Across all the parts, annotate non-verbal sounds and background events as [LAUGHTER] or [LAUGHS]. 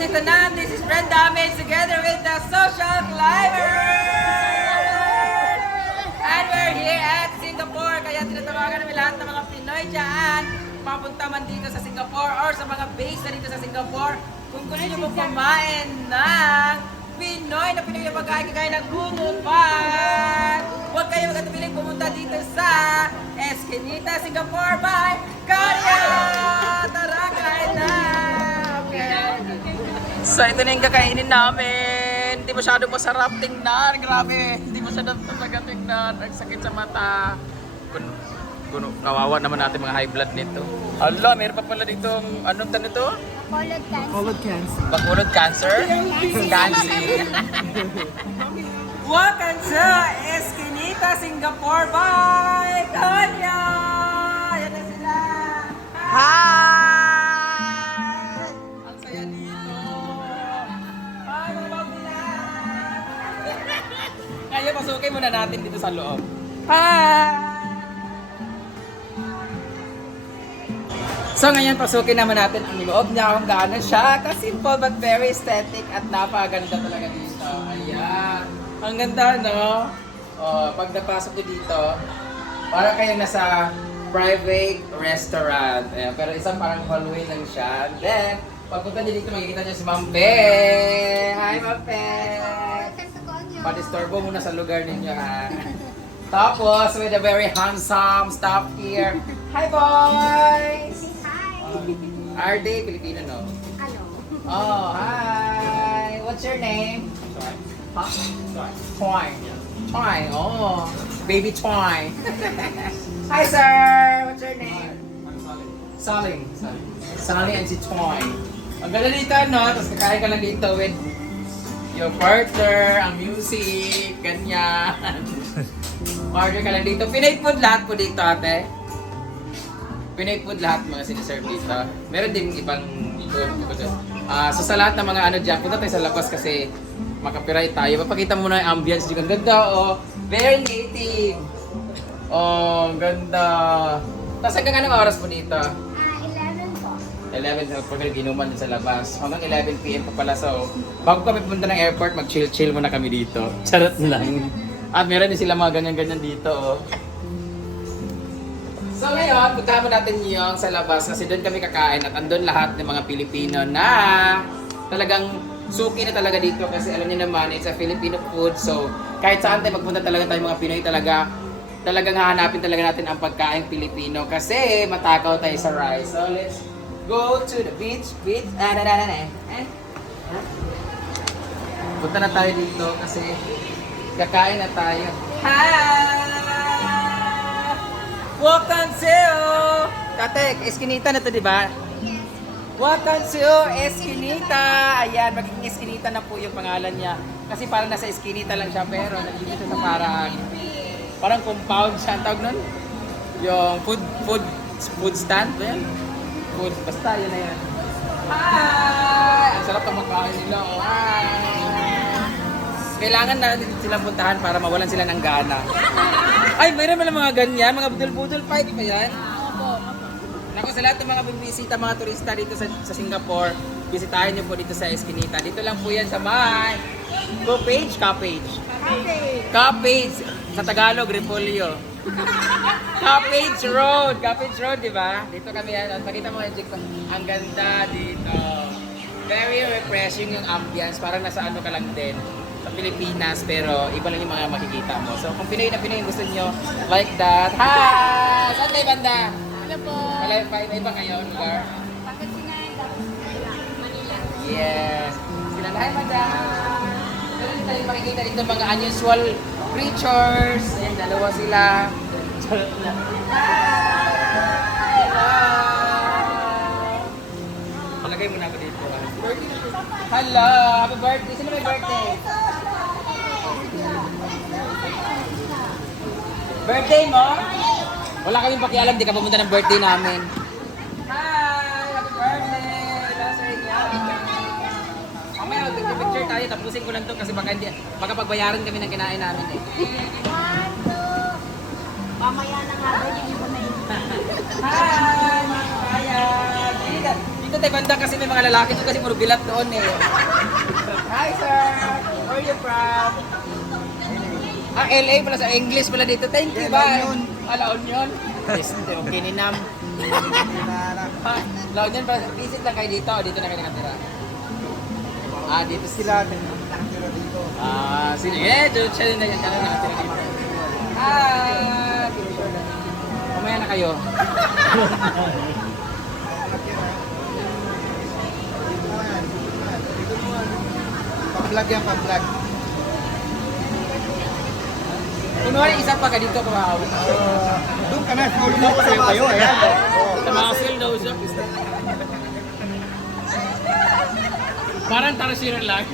ng tanan. This is Brenda May together with the Social Climbers! And we're here at Singapore. Kaya tinatawagan namin lahat ng mga Pinoy dyan. Papunta man dito sa Singapore or sa mga base na dito sa Singapore. Kung gusto nyo mo kumain ng Pinoy na Pinoy na pagkain kagaya ng gunupan. Huwag kayo magkatubiling pumunta dito sa Eskinita, Singapore by So ito na yung kakainin namin. Hindi masyado masarap tingnan. Grabe. Hindi masyado talaga tingnan. Ang sakit sa mata. Kun, kun, kawawa naman natin mga high blood nito. Ala, meron pa pala dito. Anong tanong ito? Colored cancer. Colored cancer. Bakulod cancer? Cancer. Welcome to Eskinita, Singapore by Kanya! Yan na sila! Hi! Kaya pasukin muna natin dito sa loob. Hi! So ngayon pasukin naman natin ang loob niya kung gaano siya ka-simple but very aesthetic at napakaganda talaga dito. Ayan. Ang ganda, no? Oh, pag napasok niyo dito, para kayong nasa private restaurant. Ayan, pero isang parang hallway lang siya. Then, pagpunta niyo dito, makikita niyo si Mampe. Hi, Mampe! Pa-disturbo muna sa lugar ninyo, ha? Tapos, with a very handsome staff here. Hi, boys! Hi. Are they Filipino, no? Ano? Oh, hi! What's your name? Huh? Twine. Twine, oh. Baby Twine. [LAUGHS] hi, sir! What's your name? Saling. Saling and si Twine. Ang ganda dito, no? Tapos kakain ka lang dito with your partner, ang music, ganyan. [LAUGHS] Order ka lang dito. Pinay food lahat po dito, ate. Pinoy food lahat mga siniserve dito. Meron din ibang food. Ah, so sa lahat ng mga ano dyan, punta tayo sa labas kasi makapiray tayo. Papakita mo na yung ambience dito. Ang ganda, oh. Very native. Oh, ang ganda. Tapos hanggang anong oras po dito? Ah, 11 po. 11 na po ginuman din sa labas. Hanggang 11 p.m. pa pala. So, bago kami pumunta ng airport, mag-chill-chill muna kami dito. [LAUGHS] Charot lang. At meron din sila mga ganyan-ganyan dito, oh. So ngayon, puntahan mo natin yung sa labas kasi doon kami kakain at andun lahat ng mga Pilipino na talagang suki na talaga dito kasi alam niyo naman, it's a Filipino food. So kahit saan tayo magpunta talaga tayo mga Pinoy talaga talagang hahanapin talaga natin ang pagkain Pilipino kasi matakaw tayo sa rice. So let's go to the beach, beach, ah, na, na, na, na. Eh? Punta na tayo dito kasi kakain na tayo. Hi! Welcome to Tate, Eskinita na to, di ba? Welcome to Eskinita! Ayan, magiging Eskinita na po yung pangalan niya. Kasi parang nasa Eskinita lang siya, pero nandito sa parang parang compound siya. Ang tawag nun? Yung food, food, food stand ba yan? Food, basta yun na yan. Hi! Ang sarap ng magkain nila. Oh. Hi! Kailangan natin silang puntahan para mawalan sila ng gana. Ay, mayroon mga mga ganyan, mga budol-budol pa, di ba yan? Naku, sa lahat ng mga bumisita, mga turista dito sa, sa Singapore, bisitahin niyo po dito sa Eskinita. Dito lang po yan sa may Copage. Okay. Copage, sa Tagalog, Repolyo. [LAUGHS] Copage Road, Copage Road, di ba? Dito kami yan. Pakita mo yung Jig, ang ganda dito. Very refreshing yung ambience. Parang nasa ano ka lang din sa Pilipinas, pero iba lang yung mga makikita mo. So, kung Pinoy na Pinoy yung gusto nyo, like that. Hi! Saan kayo banda? Ano po? Malay pa, iba kayo, lugar? Pangasinan, tapos Manila. Yes. Sila na, hi madam! Meron din tayong makikita dito mga unusual creatures. Ayan, dalawa sila. Charot! Palagay mo na ako dito. Hello! Happy birthday! Sino may birthday? Birthday mo? Wala kaming pakialam, di ka pumunta ng birthday namin. Hi! Happy birthday! Para sa inyo. Mamaya tayo, tapusin ko lang to kasi baka, hindi, baka pagbayaran kami ng kinain namin eh. One, two. Mamaya na nga ba yung iba na yun? Hi! Mga kaya! Hindi Dito tayo banda kasi may mga lalaki doon kasi puro bilat doon eh. Hi sir! Where are you from? Ah, LA pala sa English pala dito. Thank you, bye. Ah, La Union. Yes, okay ni Nam. Ah, La Union pala. Visit lang kayo dito. Dito na kayo nakatira. Ah, dito sila. Ah, sige. Eh, dito siya na yan. Na nakatira dito. Ah, picture na. Kayo. Pang-vlog yan, pang-vlog. Kunwari, isa pa ka dito kumahawin. Doon ka na, full mo pa sa'yo kayo. Ayan. Sa muscle daw siya. Parang tarsier lang.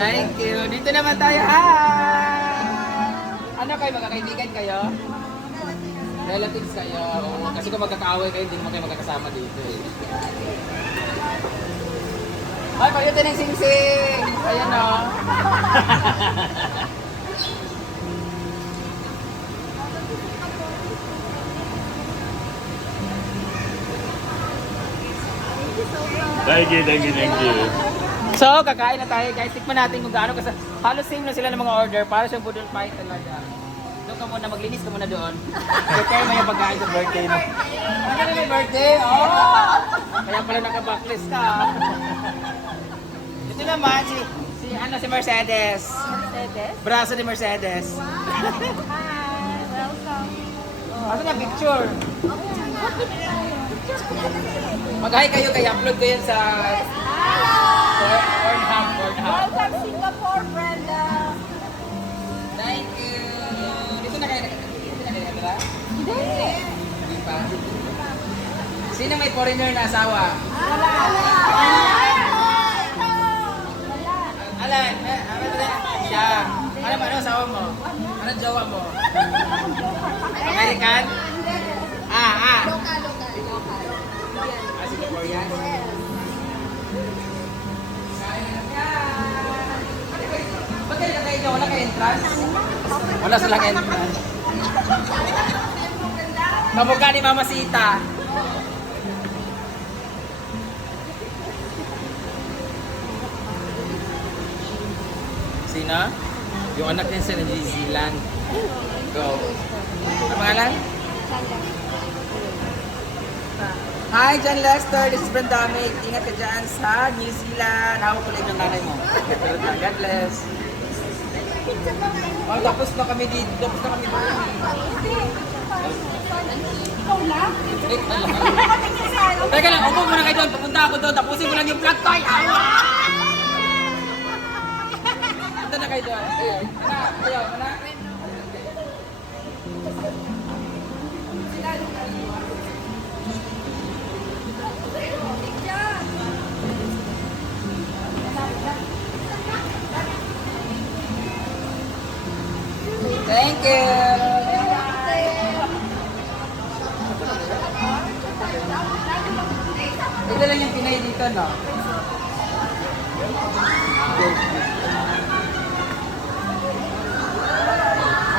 Thank you. Dito naman tayo. Hi! Ano kayo? Magkakaibigan kayo? Relatives kayo. Oo, kasi kung magkakaaway kayo, hindi naman kayo magkakasama dito eh. Ay, pagdating ng sing-sing! Ayan o. [LAUGHS] Thank you, thank you, thank you. So, kakain na tayo guys. Tikman natin kung gaano kasi halos same lang sila ng mga order. Para siyang budol pie talaga. Doon ka muna, maglinis ka muna doon. Kaya may pagkain sa birthday mo. Magkano may birthday? Oh! Kaya pala naka-backlist ka. Ito naman, si, si, ano, si Mercedes. Mercedes. Braso ni Mercedes. Hi, welcome. Ano na picture? Mag-hi kayo, kaya upload ko yan sa Porn- Pornhub. Pornhub. Welcome Singapore, Brenda. Thank you. Dito na kayo dito na kayo nakatira? Hindi pa. Sino may foreigner na asawa? Wala. Alan, eh, ano ba? Siya. Ano ano asawa mo? Ano jowa mo? American? Ah, ah. Ah, Singaporean? Ba't kayo dyan? Wala kayo entrance? Wala silang entrance. Kamukha ni Mama Sita. Sino? Yung anak niya sa New Zealand. Go. Ano pangalan? Hi, John Lester. This is Brenda Mick. Ingat ka dyan sa New Zealand. Hawak ko lang yung nanay mo. God bless. Oh, tapos na kami dito. Tapos na kami dito. Ikaw lang? Teka lang. Upo muna kayo doon. Papunta ako doon. Tapusin ko lang yung vlog ko. Awa! Na kayo doon. Mana, kayo, mana. Thank you. Ito lang yung Pinay dito, no?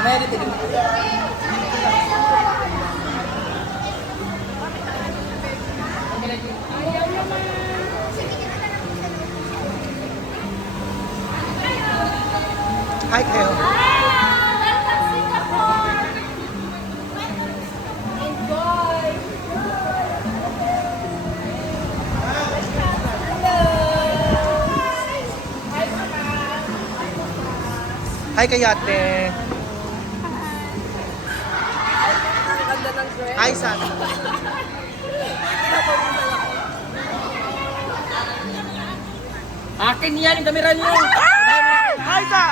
Hi. Welcome Singapore. Enjoy. Hi kayo ate. Hi San. Akin yan yung kamera niyo! Hi Sa.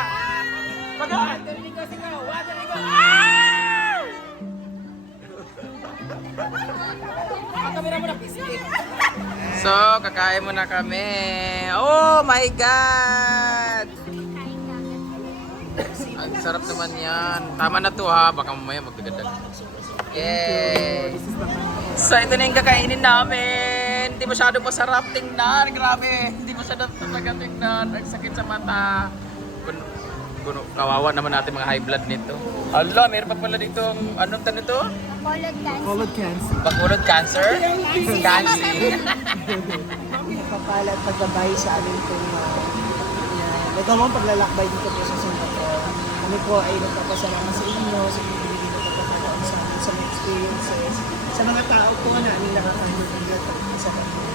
Water sigaw! Water! Ang kamera mo na pisik. So, kakain muna kami. Oh my God! Ang sarap naman yan. Tama na to ha, baka mamaya magdagadag. Yay! So, ito na yung kakainin namin. Hindi masyado masarap tingnan. Grabe, hindi masyado talaga tingnan. Ang sakit sa mata. Kun Siguro kawawa naman natin mga high blood nito. Ala, meron pa pala dito anong tanong to? Color cancer. Bakulod cancer? Cancer. [LAUGHS] Papala at paggabay sa amin pong uh, nagawang paglalakbay dito po sa Singapore. Kami po ay nagpapasalamat sa inyo sa pinibigay na pagkakataon sa amin sa mga experiences. Sa mga tao po na aming nakakahinulat at sa kanila.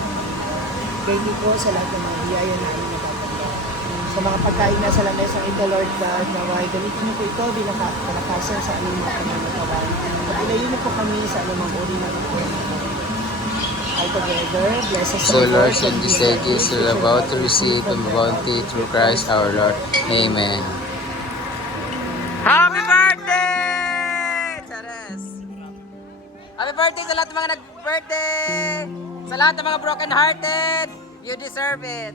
Thank you po sa lahat ng mga biyaya na aming natatanggap. Sa mga pagkain na sa lamesa ng the Lord God, naway gamitin niyo po ito bilang ka- kalakasan sa aming mga pananatawan. At ilayin niyo po kami sa anumang uri ng us So Lord, send these gifts we are about to receive from bounty through Christ our Lord. Amen. Happy birthday sa lahat ng mga nag-birthday! Sa lahat ng mga broken-hearted! You deserve it!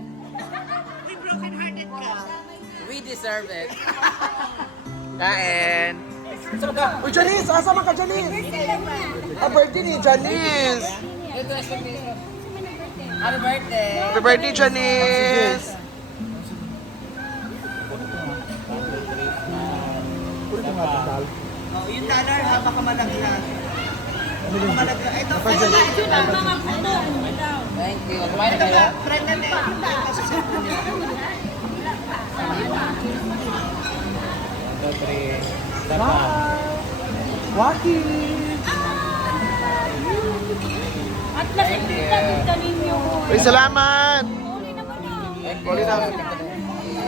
We broken-hearted ka! We deserve it! Kain! Uy, Janice! Asama ka, Janice? Ah, birthday ni Janice! Happy birthday! Happy birthday, Janice! Oh, yung dollar ha, baka malaglag. Baka Ito, ito na. mga puto. Thank you. Kumain na kayo? Friend na din. Waki! At nakikita kita ninyo. Uy, salamat! Uli naman ah. Uli.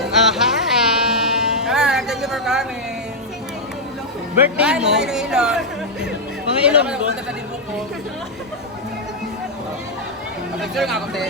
Ah, hi! Ah, thank you for coming! Birthday Hi, mo? mga Iloilo! Ilong dibuko. Picture nga ako, te.